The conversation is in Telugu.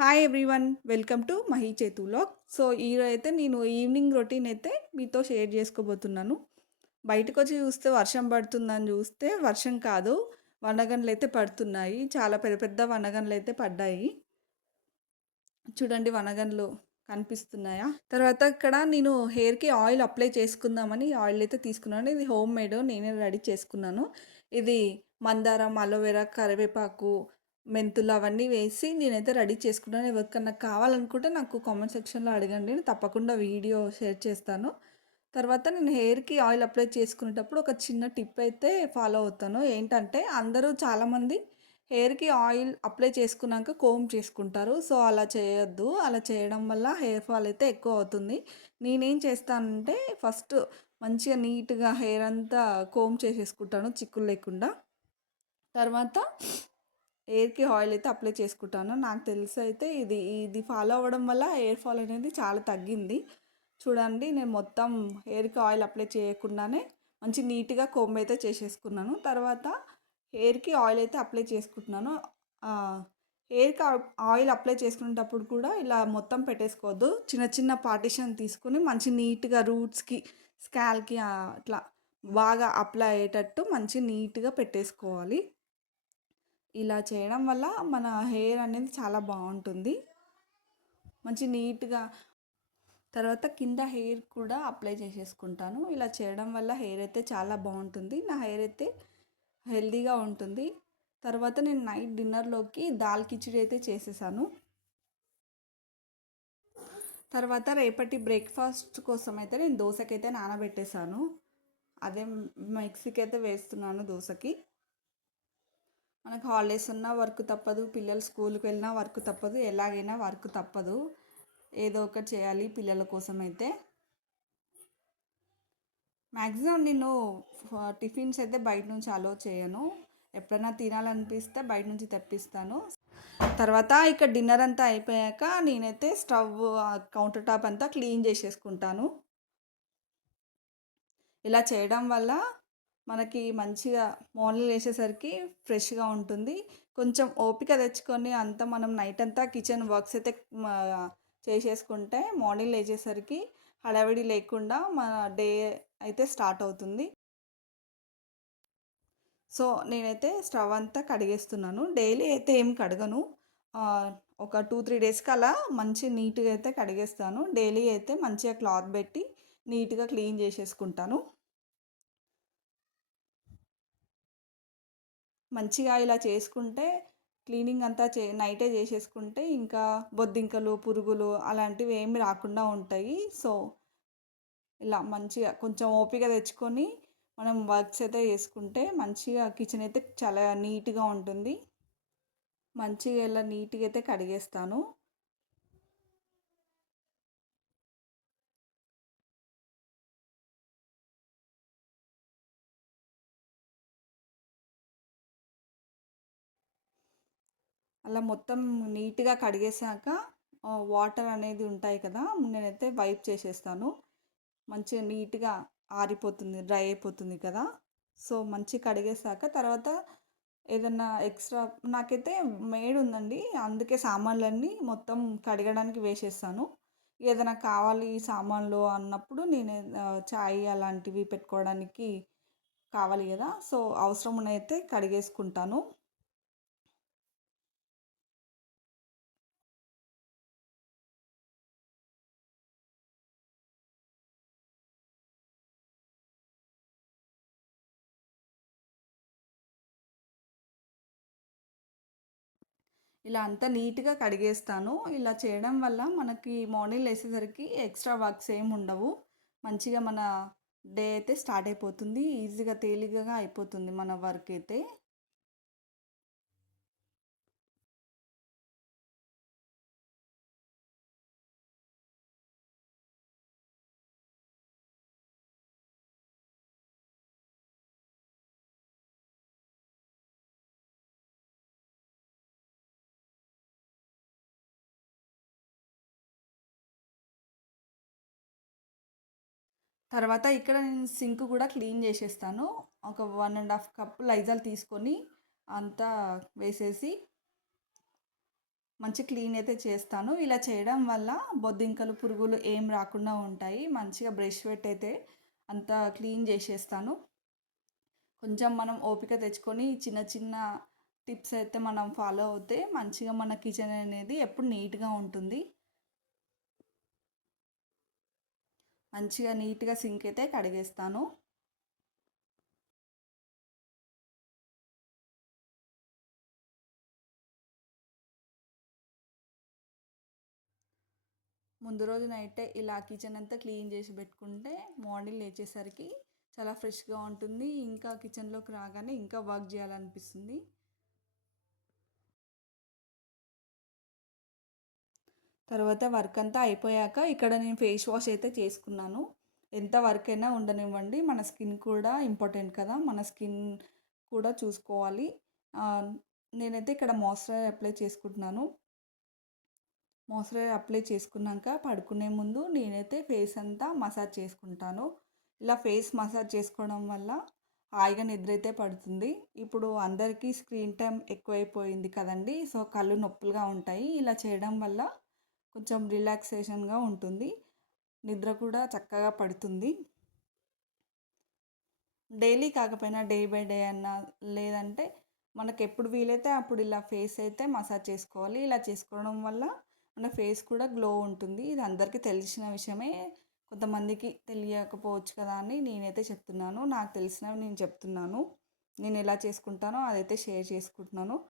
Hi everyone welcome to Mahi Chethu so ఈరోజు అయితే నేను ఈవినింగ్ రొటీన్ అయితే మీతో షేర్ చేసుకోబోతున్నాను. బయటకు వచ్చి చూస్తే వర్షం పడుతుందని చూస్తే వర్షం కాదు వనగన్లు అయితే పడుతున్నాయి. చాలా పెద్ద పెద్ద వనగన్లు అయితే పడ్డాయి. చూడండి వనగన్లు కనిపిస్తున్నాయా? తర్వాత ఇక్కడ నేను హెయిర్కి ఆయిల్ అప్లై చేసుకుందామని ఆయిల్ అయితే తీసుకున్నాను. ఇది హోమ్ మేడ్ నేనే రెడీ చేసుకున్నాను. ఇది మందారం అలోవెరా కరివేపాకు మెంతులు అవన్నీ వేసి నేనైతే రెడీ చేసుకున్నాను ఎవరికన్నా కావాలనుకుంటే నాకు కామెంట్ సెక్షన్లో అడగండి. నేను తప్పకుండా వీడియో షేర్ చేస్తాను. తర్వాత నేను హెయిర్కి ఆయిల్ అప్లై చేసుకునేటప్పుడు ఒక చిన్న టిప్ అయితే ఫాలో అవుతాను. ఏంటంటే అందరూ చాలామంది హెయిర్కి ఆయిల్ అప్లై చేసుకున్నాక కోమ్ చేసుకుంటారు. సో అలా చేయొద్దు. అలా చేయడం వల్ల హెయిర్ ఫాల్ అయితే ఎక్కువ అవుతుంది. నేనేం చేస్తానంటే ఫస్ట్ మంచిగా నీట్గా హెయిర్ అంతా కోమ్ చేసేసుకుంటాను. చిక్కులు లేకుండా. తర్వాత హెయిర్కి ఆయిల్ అయితే అప్లై చేసుకుంటాను నాకు తెలిసి అయితే ఇది ఇది ఫాలో అవ్వడం వల్ల హెయిర్ ఫాల్ అనేది చాలా తగ్గింది. చూడండి నేను మొత్తం హెయిర్కి ఆయిల్ అప్లై చేయకుండానే మంచి నీట్గా కొమ్మ అయితే చేసేసుకున్నాను. తర్వాత హెయిర్కి ఆయిల్ అయితే అప్లై చేసుకుంటున్నాను. హెయిర్కి ఆయిల్ అప్లై చేసుకునేటప్పుడు కూడా ఇలా మొత్తం పెట్టేసుకోవద్దు. చిన్న చిన్న పార్టిషన్ తీసుకుని మంచి నీట్గా రూట్స్కి స్కాల్కి అట్లా బాగా అప్లై అయ్యేటట్టు మంచి నీట్గా పెట్టేసుకోవాలి. ఇలా చేయడం వల్ల మన హెయిర్ అనేది చాలా బాగుంటుంది. మంచి నీట్గా తర్వాత కింద హెయిర్ కూడా అప్లై చేసేసుకుంటాను. ఇలా చేయడం వల్ల హెయిర్ అయితే చాలా బాగుంటుంది. నా హెయిర్ అయితే హెల్దీగా ఉంటుంది. తర్వాత నేను నైట్ డిన్నర్లోకి దాల్ కిచిడి అయితే చేసేసాను. తర్వాత రేపటి బ్రేక్ఫాస్ట్ కోసం అయితే నేను దోశకైతే నానబెట్టేశాను అదే మిక్సీకి అయితే వేస్తున్నాను దోశకి మనకు హాలిడేస్ ఉన్నా వర్క్ తప్పదు పిల్లలు స్కూల్కి వెళ్ళినా వర్క్ తప్పదు ఎలాగైనా వర్క్ తప్పదు. ఏదో ఒకటి చేయాలి పిల్లల కోసం అయితే. మ్యాక్సిమం నేను టిఫిన్స్ అయితే బయట నుంచి అలో చేయను. ఎప్పుడైనా తినాలనిపిస్తే బయట నుంచి తెప్పిస్తాను. తర్వాత ఇక్కడ డిన్నర్ అంతా అయిపోయాక నేనైతే స్టవ్ కౌంటర్ టాప్ అంతా క్లీన్ చేసేసుకుంటాను. ఇలా చేయడం వల్ల మనకి మంచిగా మార్నింగ్ వేసేసరికి ఫ్రెష్గా ఉంటుంది. కొంచెం ఓపిక తెచ్చుకొని అంతా మనం నైట్ అంతా కిచెన్ వర్క్స్ అయితే చేసేసుకుంటే మార్నింగ్ లేచేసరికి హడావిడి లేకుండా మన డే అయితే స్టార్ట్ అవుతుంది. సో నేనైతే స్టవ్ అంతా కడిగేస్తున్నాను. డైలీ అయితే ఏం కడగను. ఒక టూ త్రీ డేస్కి అలా మంచి నీట్గా అయితే కడిగేస్తాను. డైలీ అయితే మంచిగా క్లాత్ పెట్టి నీట్గా క్లీన్ చేసేసుకుంటాను. మంచిగా ఇలా చేసుకుంటే క్లీనింగ్ అంతా చే నైటే చేసేసుకుంటే ఇంకా బొద్దింకలు పురుగులు అలాంటివి ఏమి రాకుండా ఉంటాయి. సో ఇలా మంచిగా కొంచెం ఓపిక తెచ్చుకొని మనం వర్క్స్ అయితే చేసుకుంటే మంచిగా కిచెన్ అయితే చాలా నీట్గా ఉంటుంది. మంచిగా ఇలా నీట్గా అయితే కడిగేస్తాను. అలా మొత్తం నీట్గా కడిగేసాక వాటర్ అనేది ఉంటాయి కదా నేనైతే వైప్ చేసేస్తాను. మంచిగా నీట్గా ఆరిపోతుంది డ్రై అయిపోతుంది కదా. సో మంచి కడిగేసాక తర్వాత ఏదన్నా ఎక్స్ట్రా నాకైతే మేడ్ ఉందండి. అందుకే సామాన్లన్నీ మొత్తం కడగడానికి వేసేస్తాను. ఏదైనా కావాలి సామాన్లు అన్నప్పుడు నేను చాయ్ అలాంటివి పెట్టుకోవడానికి కావాలి కదా. సో అవసరం కడిగేసుకుంటాను. ఇలా అంతా నీట్గా కడిగేస్తాను. ఇలా చేయడం వల్ల మనకి మార్నింగ్ లేసేసరికి ఎక్స్ట్రా వర్క్స్ ఏమి ఉండవు. మంచిగా మన డే అయితే స్టార్ట్ అయిపోతుంది. ఈజీగా తేలికగా అయిపోతుంది మన వర్క్ అయితే. తర్వాత ఇక్కడ నేను సింక్ కూడా క్లీన్ చేసేస్తాను. ఒక one and half cup Lizol తీసుకొని అంతా వేసేసి మంచి క్లీన్ అయితే చేస్తాను. ఇలా చేయడం వల్ల బొద్దింకలు పురుగులు ఏం రాకుండా ఉంటాయి. మంచిగా బ్రష్ పెట్టి అయితే అంతా క్లీన్ చేసేస్తాను. కొంచెం మనం ఓపిక తెచ్చుకొని చిన్న చిన్న టిప్స్ అయితే మనం ఫాలో అవుతే మంచిగా మన కిచెన్ అనేది ఎప్పుడు నీట్గా ఉంటుంది. మంచిగా నీట్గా సింక్ అయితే కడిగేస్తాను. ముందు రోజు నైట్ ఇలా కిచెన్ అంతా క్లీన్ చేసి పెట్టుకుంటే మార్నింగ్ లేచేసరికి చాలా ఫ్రెష్గా ఉంటుంది. ఇంకా కిచెన్లోకి రాగానే ఇంకా వర్క్ చేయాలనిపిస్తుంది. తర్వాత వర్క్ అంతా అయిపోయాక ఇక్కడ నేను ఫేస్ వాష్ అయితే చేసుకున్నాను. ఎంత వర్క్ అయినా ఉండనివ్వండి. మన స్కిన్ కూడా ఇంపార్టెంట్ కదా. మన స్కిన్ కూడా చూసుకోవాలి. నేనైతే ఇక్కడ మాయిశ్చరైజర్ అప్లై చేసుకుంటున్నాను. మాయిశ్చరైజర్ అప్లై చేసుకున్నాక పడుకునే ముందు నేనైతే ఫేస్ అంతా మసాజ్ చేసుకుంటాను. ఇలా ఫేస్ మసాజ్ చేసుకోవడం వల్ల హాయిగా నిద్ర అయితే పడుతుంది. ఇప్పుడు అందరికీ స్క్రీన్ టైం ఎక్కువైపోయింది కదండి. సో కళ్ళు నొప్పులుగా ఉంటాయి. ఇలా చేయడం వల్ల కొంచెం రిలాక్సేషన్గా ఉంటుంది. నిద్ర కూడా చక్కగా పడుతుంది. డైలీ కాకపోయినా డే బై డే అన్న లేదంటే మనకు ఎప్పుడు వీలైతే అప్పుడు ఇలా ఫేస్ అయితే మసాజ్ చేసుకోవాలి. ఇలా చేసుకోవడం వల్ల మన ఫేస్ కూడా గ్లో ఉంటుంది. ఇది అందరికీ తెలిసిన విషయమే. కొంతమందికి తెలియకపోవచ్చు కదా అని నేనైతే చెప్తున్నాను. నాకు తెలిసినవి నేను చెప్తున్నాను. నేను ఎలా చేసుకుంటానో అదైతే షేర్ చేసుకుంటున్నాను.